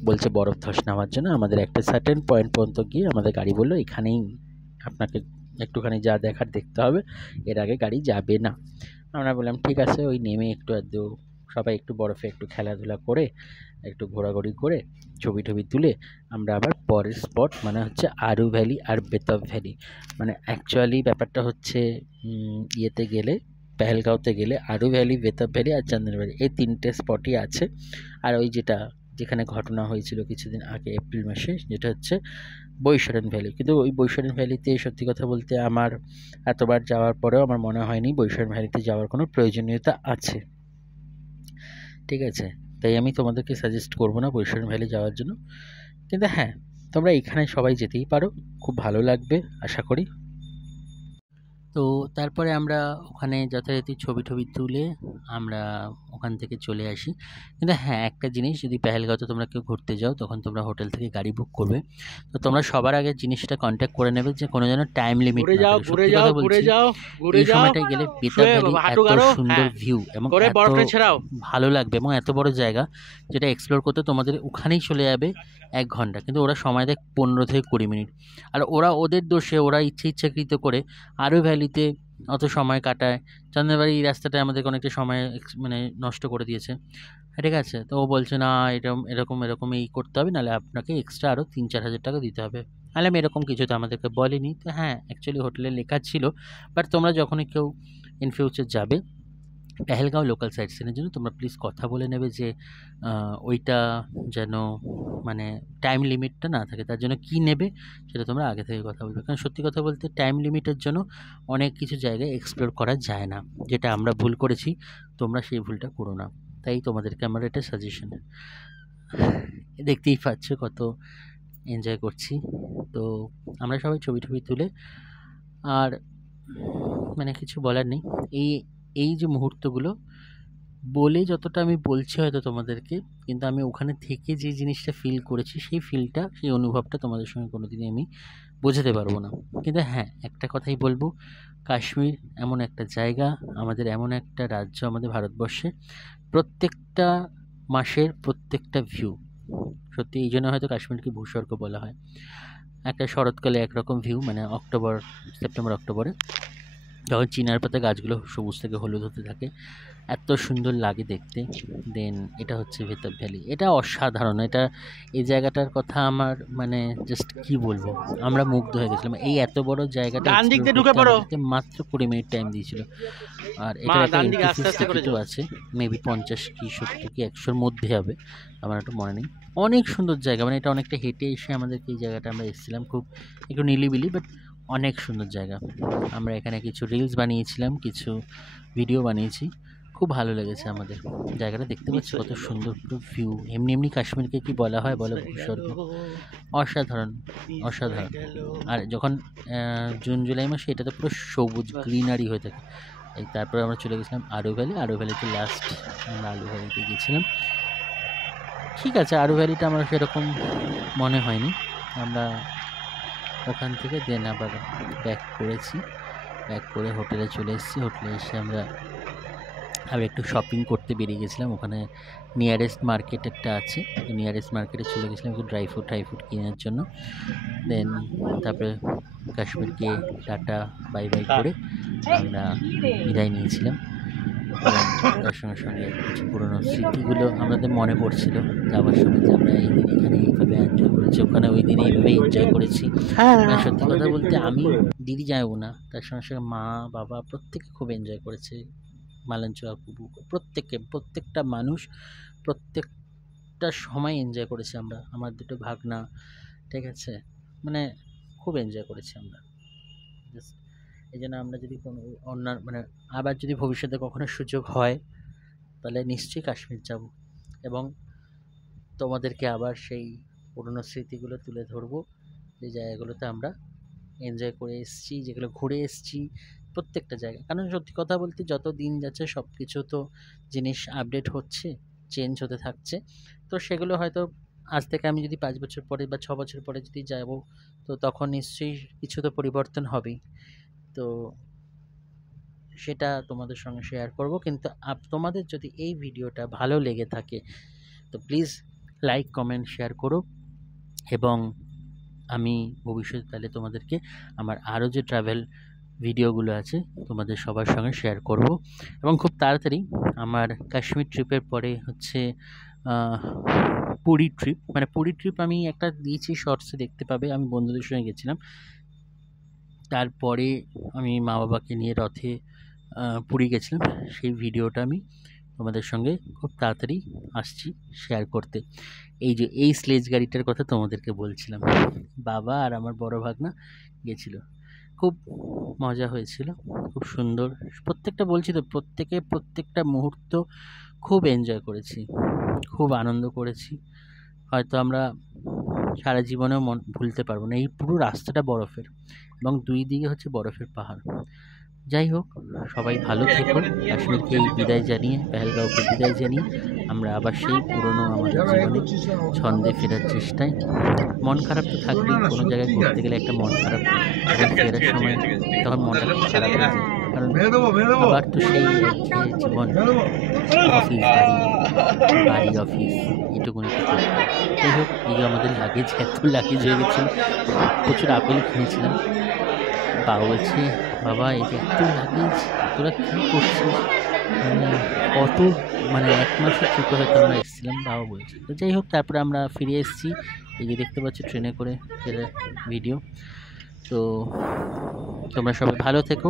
বলছে বরফ ধস নামার জন্য। আমাদের একটা সার্টেন পয়েন্ট পর্যন্ত গিয়ে আমাদের গাড়ি বললো এখানেই আপনাকে একটুখানি যা দেখার দেখতে হবে, এর আগে গাড়ি যাবে না। আমরা বললাম ঠিক আছে। ওই নেমে একটু আধটু সবাই একটু বরফে একটু খেলাধুলা করে, একটু ঘোরাঘুরি করে, ছবি তুলে আমরা আবার পরের স্পট, মানে হচ্ছে আরু ভ্যালি আর বেতব ভ্যালি। মানে অ্যাকচুয়ালি ব্যাপারটা হচ্ছে ইয়েতে গেলে, পেহেলগাঁওতে গেলে আরু ভ্যালি, বেতব ভ্যালি আর চন্দনবাড়ি, এই 3টে স্পটই আছে। আর ওই যেখানে ঘটনা হয়েছিল কিছুদিন আগে এপ্রিল মাসে, যেটা হচ্ছে বৈশারণ ভ্যালি। কিন্তু ওই বৈশারণ ভ্যালিতে সত্যি কথা বলতে আমার এতবার যাওয়ার পরেও আমার মনে হয়নি বৈশারণ ভ্যালিতে যাওয়ার কোনো প্রয়োজনীয়তা আছে। ঠিক আছে, তাই আমি তোমাদেরকে সাজেস্ট করবো না বৈশারণ ভ্যালি যাওয়ার জন্য। কিন্তু হ্যাঁ, তোমরা এখানে সবাই যেতেই পারো, খুব ভালো লাগবে আশা করি। তো তারপরে আমরা ওখানে যথারীতি ছবি তুলে আমরা ওখান থেকে চলে আসি। কিন্তু হ্যাঁ, একটা জিনিস, যদি পেহেলগাঁওতে তোমরা কেউ ঘুরতে যাও তখন তোমরা হোটেল থেকে গাড়ি বুক করবে, তো তোমরা সবার আগে জিনিসটা কন্ট্যাক্ট করে নেবে যে কোনো যেন টাইম লিমিট না থাকে। সত্যি কথা বলছি, এই সময়টায় গেলে বেতব ভ্যালি এত সুন্দর ভিউ এবং ভালো লাগবে, এবং এত বড় জায়গা যেটা এক্সপ্লোর করতে তোমাদের ওখানেই চলে যাবে 1 ঘন্টা, কিন্তু ওরা সময় দেয় 15 থেকে 20 মিনিট। আর ওদের দোষে ওরা ইচ্ছাকৃত করে আরু ভ্যালিতে অত সময় কাটায়। চন্দনবাড়ি এই রাস্তাটায় আমাদের অনেকটা সময় মানে নষ্ট করে দিয়েছে। ঠিক আছে, তো ও বলছে না এরকম এই করতে হবে, নাহলে আপনাকে এক্সট্রা আরও 3-4 হাজার টাকা দিতে হবে। নাহলে আমি এরকম কিছু তো আমাদেরকে বলেনি। তো হ্যাঁ, অ্যাকচুয়ালি হোটেলে লেখা ছিল। বাট তোমরা যখনই কেউ ইন ফিউচার যাবে পেহেলগাঁও লোকাল সাইট সিনের জন্য, তোমরা প্লিজ কথা বলে নেবে যে ওইটা যেন মানে টাইম লিমিটটা না থাকে। তার জন্য কী নেবে সেটা তোমরা আগে থেকে কথা বলবে, কারণ সত্যি কথা বলতে টাইম লিমিটের জন্য অনেক কিছু জায়গায় এক্সপ্লোর করা যায় না, যেটা আমরা ভুল করেছি। তোমরা সেই ভুলটা করো না, তাই তোমাদেরকে আমার এটা সাজেশন। দেখতেই পাচ্ছ কত এনজয় করছি। তো আমরা সবাই ছবি তুলে, আর মানে কিছু বলার নেই। এই যে মুহূর্তগুলো বলে যতটা আমি বলছি হয়তো তোমাদেরকে, কিন্তু আমি ওখানে থেকে যে জিনিসটা ফিল করেছি সেই ফিলটা, সেই অনুভবটা তোমাদের সঙ্গে কোনোদিনই আমি বোঝাতে পারবো না। কিন্তু হ্যাঁ, একটা কথাই বলবো, কাশ্মীর এমন একটা জায়গা, আমাদের এমন একটা রাজ্য আমাদের ভারতবর্ষে, প্রত্যেকটা মাসের প্রত্যেকটা ভিউ সত্যি, এই জন্য হয়তো কাশ্মীরকে ভূস্বর্গ বলা হয়। একটা শরৎকালে একরকম ভিউ, মানে অক্টোবর, সেপ্টেম্বর অক্টোবরে যখন চিনার পাতা গাছগুলো সবুজ থেকে হলুদ হতে থাকে, এত সুন্দর লাগে দেখতে। দেন এটা হচ্ছে ভেতর ভ্যালি, এটা অসাধারণ। এটা, এই জায়গাটার কথা আমার মানে জাস্ট কি বলবো, আমরা মুগ্ধ হয়ে গেছিলাম। এই এত বড় জায়গাটা মাত্র 20 মিনিট টাইম দিয়েছিল। আর এটা একটা টিকিটও আছে, মেবি 50 কি 70 কি 100-র মধ্যে হবে, আমার একটু মনে নেই। অনেক সুন্দর জায়গা, মানে এটা অনেকটা হেঁটে এসে আমাদেরকে এই জায়গাটা আমরা এসেছিলাম, খুব একটু নিলিবিলি বাট অনেক সুন্দর জায়গা। আমরা এখানে কিছু রিলস বানিয়েছিলাম, কিছু ভিডিও বানিয়েছি, খুব ভালো লেগেছে আমাদের। জায়গাটা দেখতে পাচ্ছি কত সুন্দর ভিউ। এমনি কাশ্মীরকে কি বলা হয় বলো, ভূস্বর্গ। অসাধারণ অসাধারণ। আর যখন জুন জুলাই মাসে এটা তো পুরো সবুজ গ্রিনারি হয়ে থাকে। এই তারপরে আমরা চলে গেছিলাম আরু ভ্যালি। আরু ভ্যালিতে লাস্ট আমরা আরু ভ্যালিতে গিয়েছিলাম। ঠিক আছে, আরু ভ্যালিটা আমার সেরকম মনে হয়নি। আমরা ওখান থেকে দেন আবার ব্যাক করেছি, ব্যাক করে হোটেলে চলে এসেছি। হোটেলে এসে আমরা আবার একটু শপিং করতে বেরিয়ে গেছিলাম। ওখানে নিয়ারেস্ট মার্কেট একটা আছে, নিয়ারেস্ট মার্কেটে চলে গেছিলাম একটু ড্রাই ফ্রুট কেনার জন্য। দেন তারপরে কাশ্মীরকে টাটা বাই বাই করে আমরা বিদায় নিয়েছিলাম। তার সঙ্গে সঙ্গে কিছু পুরোনো স্মৃতিগুলো আমাদের মনে পড়ছিল যাওয়ার সময়, যে আমরা এই দিন এখানে এইভাবে এনজয় করেছি, ওখানে ওই দিনে এইভাবে এনজয় করেছি। সত্যি কথা বলতে আমি দিদি যাবো না, তার সঙ্গে সঙ্গে মা বাবা প্রত্যেকে খুব এনজয় করেছে। মালাঞ্চু আপু, প্রত্যেকটা মানুষ প্রত্যেকটা সময় এনজয় করেছি আমরা। আমার দুটো ভাগনা, ঠিক আছে, মানে খুব এনজয় করেছি আমরা। জাস্ট এই জন্য আমরা যদি কোনো অন্য মানে আবার যদি ভবিষ্যতে কখনো সুযোগ হয়, তাহলে নিশ্চয়ই কাশ্মীর যাব এবং তোমাদেরকে আবার সেই পুরনো স্মৃতিগুলো তুলে ধরবো, যে জায়গাগুলোতে আমরা এনজয় করে এসেছি, যেগুলো ঘুরে এসেছি প্রত্যেকটা জায়গায়। কারণ সত্যি কথা বলতে যত দিন যাচ্ছে সব কিছু তো জিনিস আপডেট হচ্ছে, চেঞ্জ হতে থাকছে। তো সেগুলো হয়তো আজ থেকে আমি যদি 5 বছর পরে বা 6 বছর পরে যদি যাব, তো তখন নিশ্চয়ই কিছু তো পরিবর্তন হবেই। তো সেটা তোমাদের সঙ্গে শেয়ার করব। কিন্তু তোমাদের যদি এই ভিডিওটা ভালো লেগে থাকে তো প্লিজ লাইক কমেন্ট শেয়ার করো, এবং আমি ভবিষ্যতে তাহলে তোমাদেরকে আমার আরও যে ট্রাভেল ভিডিওগুলো আছে তোমাদের সবার সঙ্গে শেয়ার করব। এবং খুব তাড়াতাড়ি আমার কাশ্মীর ট্রিপের পরে হচ্ছে পুরী ট্রিপ, মানে পুরী ট্রিপ আমি একটা দিয়েছি, শর্টসে দেখতে পাবে, আমি বন্ধুদের সঙ্গে গেছিলাম। তারপরে আমি মা বাবাকে নিয়ে রথে পুরী গেছিলাম, সেই ভিডিওটা আমি তোমাদের সঙ্গে খুব তাড়াতাড়ি আসছি শেয়ার করতে। এই যে এই স্লেজ গাড়িটার কথা তোমাদেরকে বলছিলাম, বাবা আর আমার বড় ভাগনা গেছিল, খুব মজা হয়েছিল, খুব সুন্দর। প্রত্যেকটা বলছি তো, প্রত্যেকটা মুহূর্ত খুব এনজয় করেছি, খুব আনন্দ করেছি। হয়তো আমরা সারা জীবনেও ভুলতে পারবো না। এই পুরো রাস্তাটা বরফের এবং দুই দিকে হচ্ছে বরফের পাহাড়। যাই হোক, সবাই ভালো থেকো। কাশ্মীরকে বিদায় জানিয়ে, পেহেলগাঁওকে বিদায় জানিয়ে আমরা আবার সেই পুরনো আমাদের জীবনে ছন্দে ফেরার চেষ্টায়। মন খারাপ তো থাকবেই, কোনো জায়গায় ঘুরতে গেলে একটা মন খারাপ, এবং ফেরার সময় তখন মনটা খুব খারাপ হয়ে যায়, কারণ আবার তো সেই জীবন, অফিস বাড়ি অফিস, এটুকুনি। যাই হোক, এই আমাদের লাগেজ, এত লাগেজ হয়ে গেছিলো, প্রচুর আপেল খেয়েছিলাম। বাবা বলছে, বাবা এই যে এত লাগেজ, তোরা কী করছিস, মানে কত, মানে 1 মাসের ট্রিপে হয়তো আমরা এসেছিলাম, বাবা বলছে। তো যাই হোক, তারপরে আমরা ফিরে এসেছি, এই যে দেখতে পাচ্ছি ট্রেনে করে ফেরার ভিডিও। তো তোমরা সবাই ভালো থেকো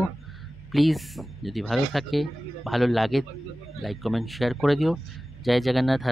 প্লিজ। যদি ভালো থাকে, ভালো লাগে, লাইক কমেন্ট শেয়ার করে দিও। জয় জগন্নাথ।